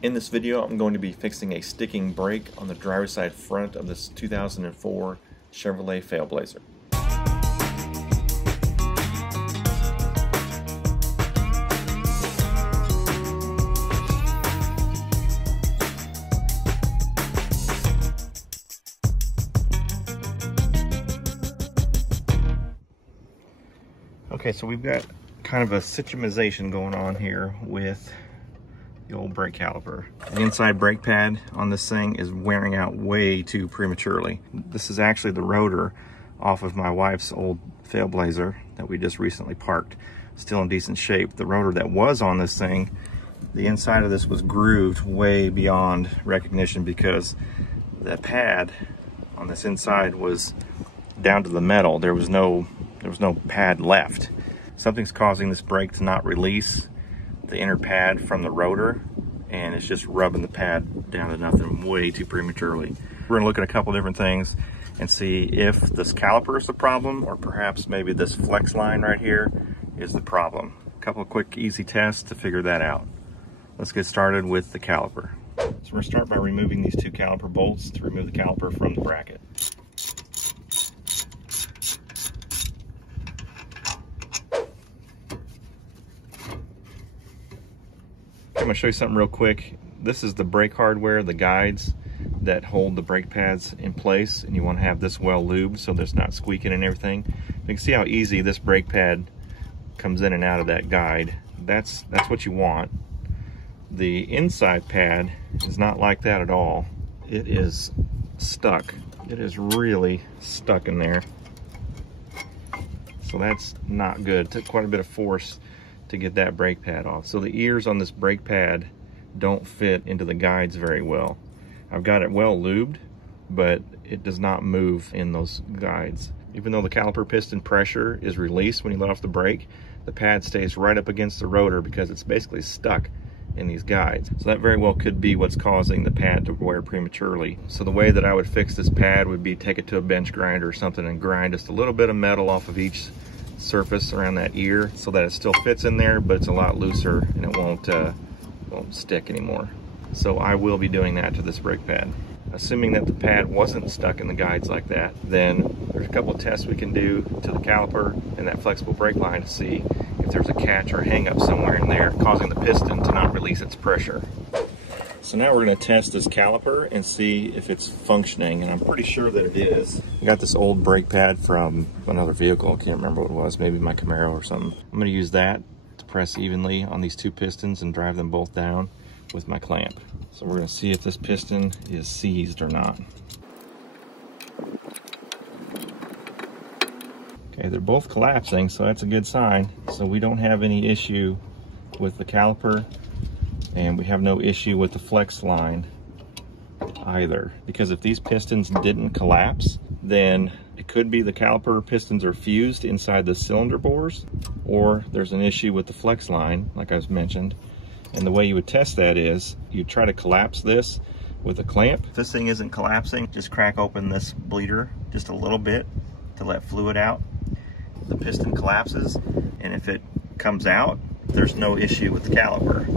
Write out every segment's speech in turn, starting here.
In this video, I'm going to be fixing a sticking brake on the driver's side front of this 2004 Chevrolet Failblazer. Okay, so we've got kind of a systemization going on here with the old brake caliper. The inside brake pad on this thing is wearing out way too prematurely. This is actually the rotor off of my wife's old Failblazer that we just recently parked. Still in decent shape. The rotor that was on this thing, the inside of this was grooved way beyond recognition because the pad on this inside was down to the metal. There was no pad left. Something's causing this brake to not release the inner pad from the rotor, and it's just rubbing the pad down to nothing way too prematurely. We're gonna look at a couple different things and see if this caliper is the problem, or perhaps maybe this flex line right here is the problem. A couple of quick, easy tests to figure that out. Let's get started with the caliper. So we're gonna start by removing these two caliper bolts to remove the caliper from the bracket. I'm going to show you something real quick. This is the brake hardware, the guides that hold the brake pads in place, and you want to have this well lubed so there's not squeaking and everything. You can see how easy this brake pad comes in and out of that guide. That's what you want. The inside pad is not like that at all. It is stuck. It is really stuck in there. So that's not good. It took quite a bit of force to get that brake pad off. So the ears on this brake pad don't fit into the guides very well. I've got it well lubed, but it does not move in those guides. Even though the caliper piston pressure is released when you let off the brake, the pad stays right up against the rotor because it's basically stuck in these guides. So that very well could be what's causing the pad to wear prematurely. So the way that I would fix this pad would be take it to a bench grinder or something and grind just a little bit of metal off of each surface around that ear so that it still fits in there, but it's a lot looser and it won't stick anymore. So I will be doing that to this brake pad. Assuming that the pad wasn't stuck in the guides like that, then there's a couple of tests we can do to the caliper and that flexible brake line to see if there's a catch or hang up somewhere in there causing the piston to not release its pressure. So now we're going to test this caliper and see if it's functioning, and I'm pretty sure that it is. I got this old brake pad from another vehicle. I can't remember what it was, maybe my Camaro or something. I'm going to use that to press evenly on these two pistons and drive them both down with my clamp. So we're going to see if this piston is seized or not. Okay, they're both collapsing, so that's a good sign. So we don't have any issue with the caliper, and we have no issue with the flex line either, because if these pistons didn't collapse, then it could be the caliper pistons are fused inside the cylinder bores, or there's an issue with the flex line, like I mentioned. And the way you would test that is you try to collapse this with a clamp. If this thing isn't collapsing, just crack open this bleeder just a little bit to let fluid out. The piston collapses, and if it comes out, there's no issue with the caliper.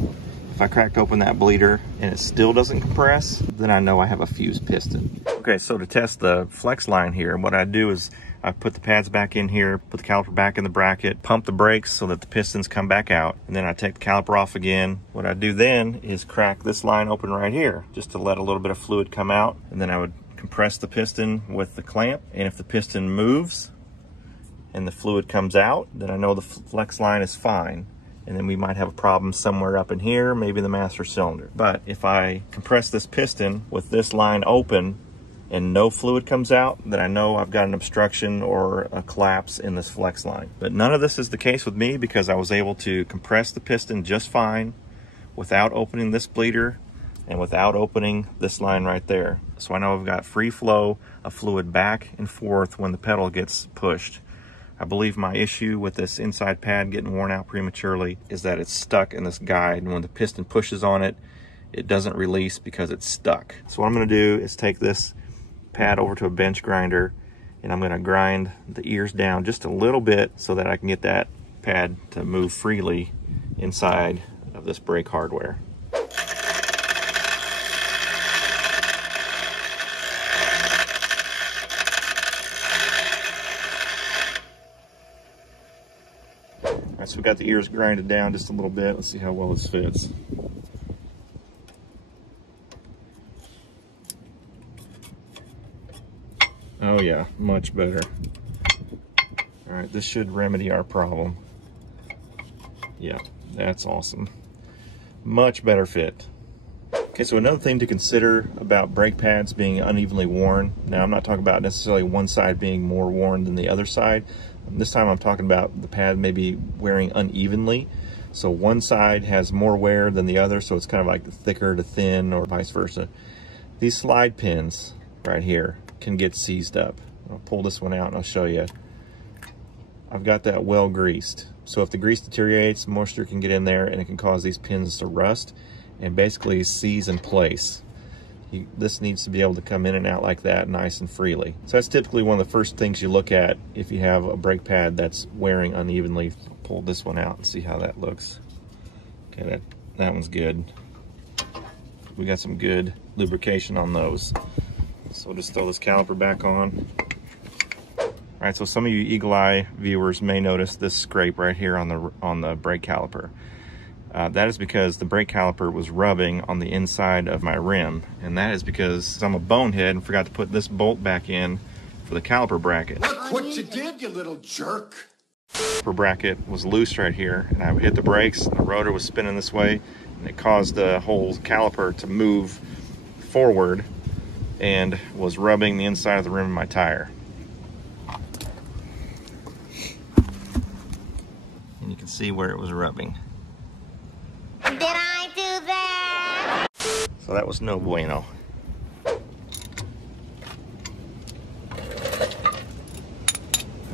If I cracked open that bleeder and it still doesn't compress, then I know I have a fused piston. Okay, so to test the flex line here, what I do is I put the pads back in here, put the caliper back in the bracket, pump the brakes so that the pistons come back out, and then I take the caliper off again. What I do then is crack this line open right here, just to let a little bit of fluid come out, and then I would compress the piston with the clamp, and if the piston moves and the fluid comes out, then I know the flex line is fine. And then we might have a problem somewhere up in here, maybe the master cylinder. But if I compress this piston with this line open and no fluid comes out, then I know I've got an obstruction or a collapse in this flex line. But none of this is the case with me because I was able to compress the piston just fine without opening this bleeder and without opening this line right there. So I know I've got free flow of fluid back and forth when the pedal gets pushed. I believe my issue with this inside pad getting worn out prematurely is that it's stuck in this guide, and when the piston pushes on it, it doesn't release because it's stuck. So what I'm going to do is take this pad over to a bench grinder, and I'm going to grind the ears down just a little bit so that I can get that pad to move freely inside of this brake hardware. so we got the ears grinded down just a little bit. Let's see how well this fits. Oh yeah, much better. All right, this should remedy our problem. Yeah, that's awesome. Much better fit. Okay, so another thing to consider about brake pads being unevenly worn. Now, I'm not talking about necessarily one side being more worn than the other side. This time I'm talking about the pad maybe wearing unevenly. So one side has more wear than the other, so it's kind of like thicker to thin or vice versa. These slide pins right here can get seized up. I'll pull this one out and I'll show you. I've got that well greased. So if the grease deteriorates, moisture can get in there and it can cause these pins to rust and basically seize in place. This needs to be able to come in and out like that nice and freely. So that's typically one of the first things you look at if you have a brake pad that's wearing unevenly. I'll pull this one out and see how that looks. Okay, that one's good. We got some good lubrication on those. So we'll just throw this caliper back on. All right, so some of you eagle eye viewers may notice this scrape right here on the brake caliper. That is because the brake caliper was rubbing on the inside of my rim, and that is because I'm a bonehead and forgot to put this bolt back in for the caliper bracket. Look what you did, you little jerk! The caliper bracket was loose right here, and I hit the brakes, and the rotor was spinning this way, and it caused the whole caliper to move forward and was rubbing the inside of the rim of my tire. And you can see where it was rubbing. Did I do that? So that was no bueno.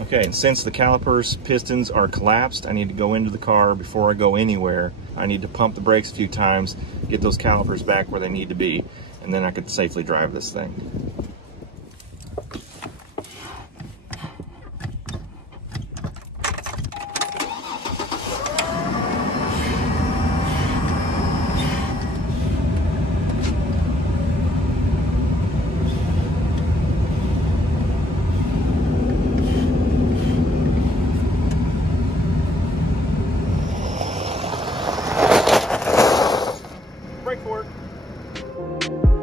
Okay, and since the calipers pistons are collapsed, I need to go into the car before I go anywhere. I need to pump the brakes a few times, get those calipers back where they need to be, and then I could safely drive this thing. Brake for it.